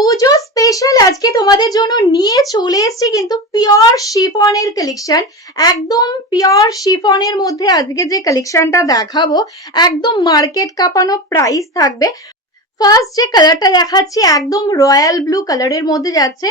পুজো special আজকে তোমাদের জন্য নিয়ে চলে এসেছি কিন্তু পিওর শিফনের কালেকশন। একদম পিওর শিফনের মধ্যে আজকে যে কালেকশনটা দেখাবো একদম মার্কেট কাঁপানো প্রাইস থাকবে। ফার্স্ট যে কালারটা দেখাচ্ছি একদম রয়্যাল ব্লু কালারের মধ্যে যাচ্ছে।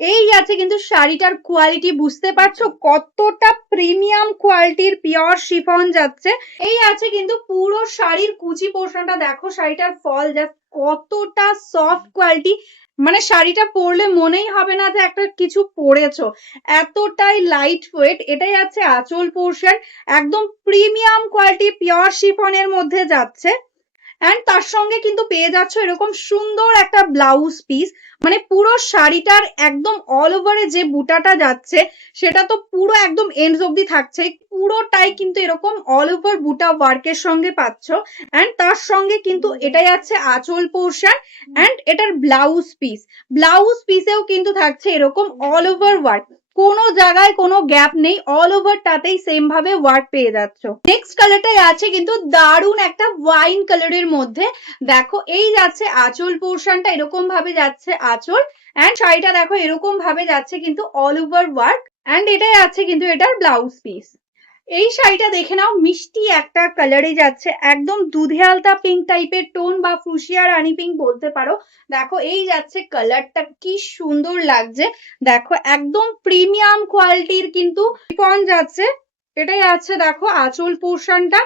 এই যাচ্ছে কিন্তু শাড়িটার কোয়ালিটি বুঝতে পারছো কতটা প্রিমিয়াম কোয়ালিটির পিওর শিফন যাচ্ছে। এই আছে কিন্তু পুরো শাড়ির কুচি পোর্শনটা দেখো, শাড়িটার ফল জাস্ট কতটা সফট কোয়ালিটি, মানে শাড়িটা পরলে মনেই হবে না যে একটা কিছু পরেছো, এতটাই লাইট ওয়েট। এটাই আছে আঁচল পোর্শন, একদম প্রিমিয়াম কোয়ালিটি পিওর শিফনের মধ্যে যাচ্ছে। এন্ড তার সঙ্গে কিন্তু পেয়ে যাচ্ছ এরকম সুন্দর একটা ব্লাউজ পিস, মানে পুরো শাড়িটার একদম অল ওভারে যে বুটাটা যাচ্ছে সেটা তো পুরো একদম এন্ডস অব্দি থাকছে, পুরোটাই কিন্তু এরকম অল ওভার বুটা ওয়ার্কের সঙ্গে পাচ্ছ। এন্ড তার সঙ্গে কিন্তু এটাই আছে আঁচল পোর্শন এন্ড এটার ব্লাউজ পিসেও কিন্তু থাকছে এরকম অল ওভার ওয়ার্ক, কোনো জায়গায় কোনো গ্যাপ নেই, অল ওভারটাতেই সেম ভাবে ওয়ার্ক পেয়ে যাচ্ছ। নেক্সট কালারটাই আছে কিন্তু দারুন একটা ওয়াইন কালারের মধ্যে, দেখো এই যাচ্ছে আঁচল পোর্শনটা, এরকম ভাবে যাচ্ছে আঁচল এন্ড শাড়িটা দেখো এরকম ভাবে যাচ্ছে কিন্তু অল ওভার ওয়ার্ক এন্ড এটাই আছে কিন্তু এটার ব্লাউজ পিস। এই শাড়িটা দেখে নাও, মিষ্টি একটা কালারে যাচ্ছে, একদম দুধে আলতা পিঙ্ক টাইপের টোন বা ফুসিয়া রানী পিঙ্ক বলতে পারো। দেখো এই যাচ্ছে কালারটা কি সুন্দর লাগছে, দেখো একদম প্রিমিয়াম কোয়ালিটির কিন্তু শিফন যাচ্ছে। এটাই আছে দেখো আঁচল পোর্শনটা,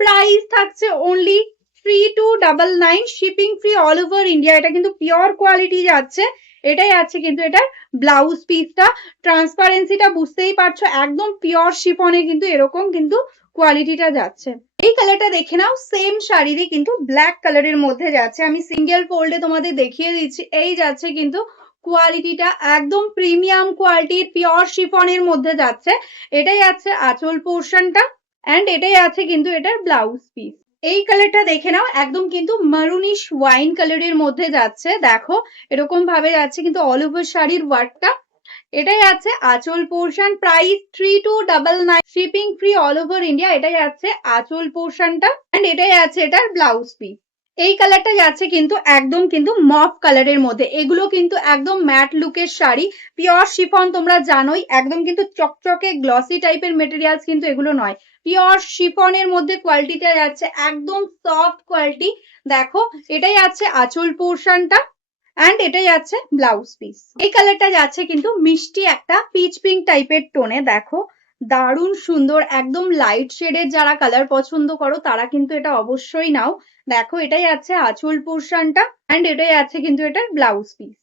প্রাইস থাকছে only 3299, shipping free all over India. এটা কিন্তু পিওর কোয়ালিটি যাচ্ছে। এটাই আছে কিন্তু এটার ব্লাউজ পিসটা, ট্রান্সপারেন্সিটা বুঝতেই পারছো, একদম পিওর শিফনে কিন্তু এরকম কিন্তু কোয়ালিটিটা যাচ্ছে। এই কালারটা দেখে নাও, সেম শাড়িরই কিন্তু ব্ল্যাক কালারের মধ্যে যাচ্ছে, আমি সিঙ্গেল ফোল্ডে তোমাদের দেখিয়ে দিচ্ছি। এই যাচ্ছে কিন্তু কোয়ালিটিটা একদম প্রিমিয়াম কোয়ালিটির পিওর শিফনের মধ্যে যাচ্ছে। এটাই আছে আঁচল পোর্শনটা এন্ড এটাই আছে কিন্তু এটার ব্লাউজ পিস। এই কালারটা দেখে নাও, একদম কিন্তু মারুনিশ ওয়াইন কালারের মধ্যে যাচ্ছে, দেখো এরকম ভাবে যাচ্ছে কিন্তু অল ওভার শাড়ির ওয়ার্কটা। এটাই আছে আঁচল portion, price 3299, shipping free all over India. এটাই আছে আঁচল পোর্শনটা এন্ড এটাই আছে এটার ব্লাউজ পিস। এই কালারটা যাচ্ছে কিন্তু একদম কিন্তু মফ কালারের মধ্যে, এগুলো কিন্তু একদম ম্যাট লুকের শাড়ি, পিওর শিফন তোমরা জানোই, একদম কিন্তু চকচকে গ্লসি টাইপের মেটেরিয়ালস কিন্তু এগুলো নয়, পিওর শিফনের মধ্যে কোয়ালিটিটা যাচ্ছে একদম সফট কোয়ালিটি। দেখো এটাই আছে আঁচল পোর্শনটা এন্ড এটাই আছে ব্লাউজ পিস। এই কালারটা যাচ্ছে কিন্তু মিষ্টি একটা পিচ পিঙ্ক টাইপের টোনে, দেখো দারুণ সুন্দর, একদম লাইট শেডের যারা কালার পছন্দ করো তারা কিন্তু এটা অবশ্যই নাও। দেখো এটাই আছে আঁচল পোর্শনটা এন্ড এটাই আছে কিন্তু এটার ব্লাউজ পিস।